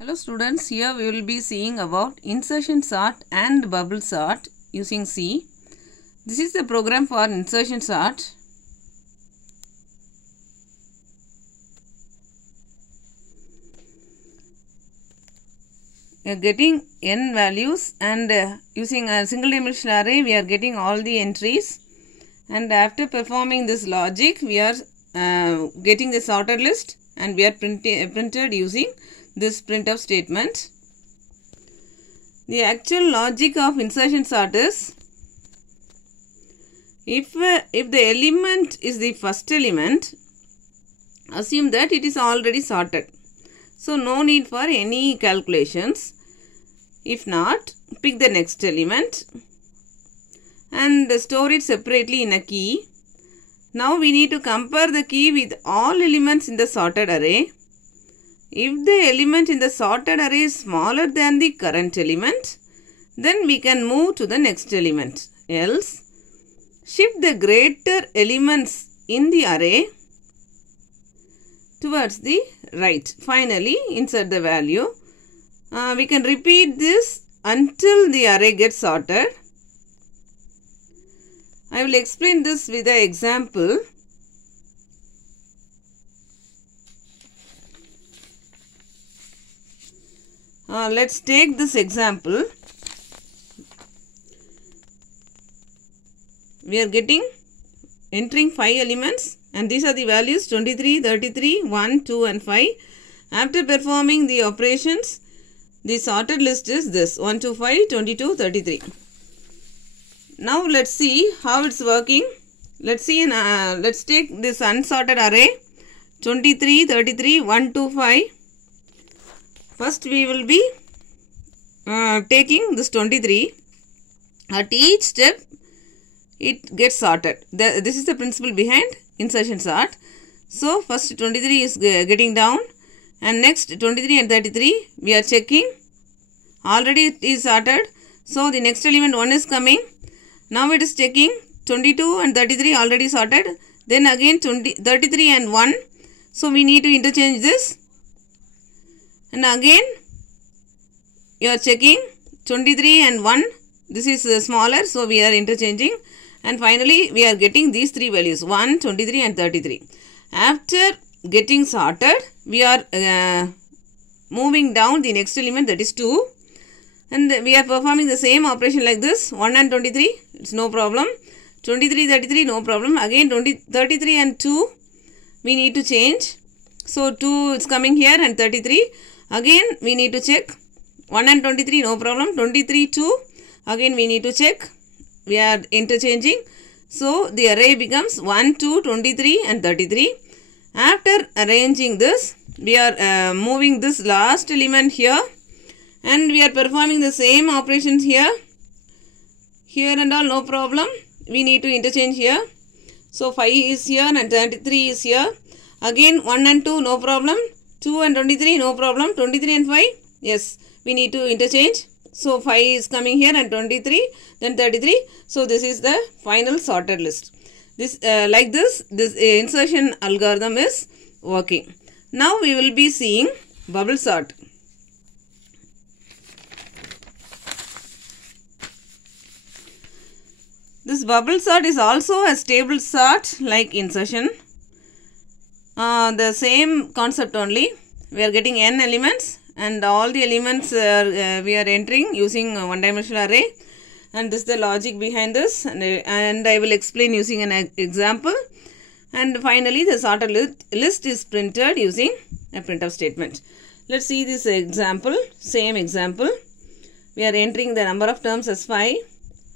Hello students, here we will be seeing about insertion sort and bubble sort using C. This is the program for insertion sort. We are getting n values and using a single dimensional array we are getting all the entries, and after performing this logic we are getting the sorted list and we are printed using this printf statement. The actual logic of insertion sort is, if the element is the first element, assume that it is already sorted. So no need for any calculations. If not, pick the next element and store it separately in a key. Now we need to compare the key with all elements in the sorted array. If the element in the sorted array is smaller than the current element, then we can move to the next element. Else, shift the greater elements in the array towards the right. Finally, insert the value. We can repeat this until the array gets sorted. I will explain this with an example. Let's take this example. We are entering 5 elements, and these are the values 23, 33, 1, 2 and 5. After performing the operations, the sorted list is this 1, 2, 5, 22, 33. Now let's see how it's working. Let's take this unsorted array 23, 33, 1, 2, 5. First we will be taking this 23. At each step it gets sorted. This is the principle behind insertion sort. So first 23 is getting down, and next 23 and 33 we are checking. Already it is sorted. So the next element 1 is coming. Now it is checking 22 and 33 already sorted. Then again 33 and 1. So we need to interchange this. And again you are checking 23 and 1. This is smaller, so we are interchanging. And finally we are getting these 3 values 1, 23 and 33. After getting sorted, we are moving down the next element, that is 2. And we are performing the same operation like this. 1 and 23, it's no problem. 23, 33, no problem. Again 33 and 2, we need to change. So 2 is coming here and 33. Again we need to check. 1 and 23, no problem. 23, 2. Again we need to check. We are interchanging. So the array becomes 1, 2, 23 and 33. After arranging this, we are moving this last element here. And we are performing the same operations here. Here and all, no problem. We need to interchange here. So 5 is here and 23 is here. Again 1 and 2, no problem. 2 and 23, no problem. 23 and 5, yes, we need to interchange. So 5 is coming here and 23, then 33. So this is the final sorted list. This this insertion algorithm is working. Now we will be seeing bubble sort. This bubble sort is also a stable sort like insertion. The same concept only. We are getting n elements and all the elements we are entering using a one-dimensional array. And this is the logic behind this, and I will explain using an example. And finally the sorted list is printed using a printf statement. Let's see this example. Same example. We are entering the number of terms as 5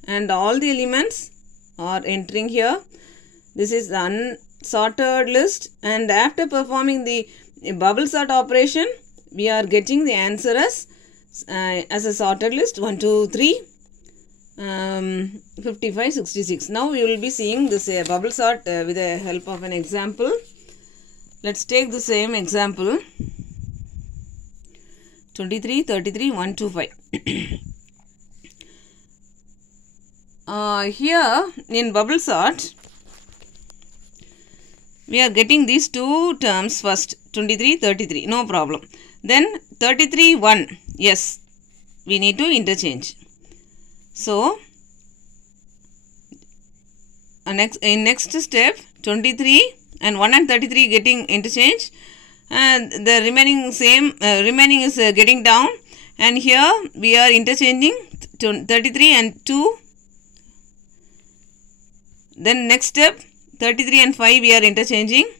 and all the elements are entering here. This is the unsorted list, and after performing the bubble sort operation we are getting the answer as a sorted list 1, 2, 3, 55, 66. Now we will be seeing this bubble sort with the help of an example. Let's take the same example. 23, 33, 1, 2, 5. Here in bubble sort we are getting these two terms first, 23, 33, no problem. Then 33 1, yes, we need to interchange. So in next step 23 and 1 and 33 getting interchanged, and the remaining is getting down, and here we are interchanging 33 and 2. Then next step 33 and 5 we are interchanging,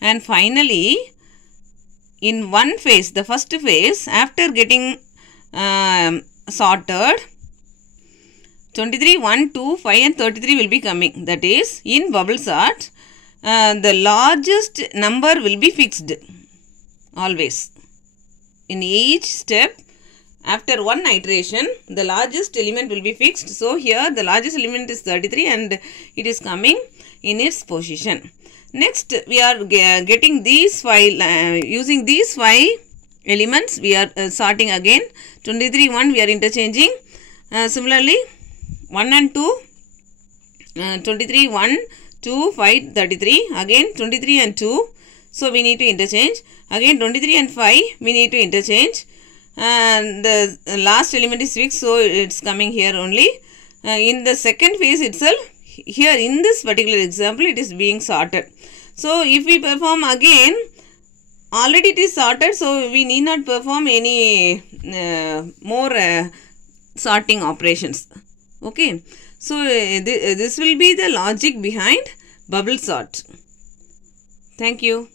and finally in one phase, the first phase, after getting sorted, 23, 1, 2, 5 and 33 will be coming. That is, in bubble sort, the largest number will be fixed always. In each step, after one iteration, the largest element will be fixed. So here the largest element is 33 and it is coming in its position. Next, we are getting these 5, using these 5 elements, we are sorting again. 23, 1 we are interchanging. Similarly, 1 and 2, 23, 1, 2, 5, 33. Again 23 and 2. So we need to interchange. Again 23 and 5 we need to interchange. And the last element is fixed, so it's coming here only. In the second phase itself, here in this particular example, it is being sorted. So if we perform again, already it is sorted, so we need not perform any more sorting operations. Okay. So this will be the logic behind bubble sort. Thank you.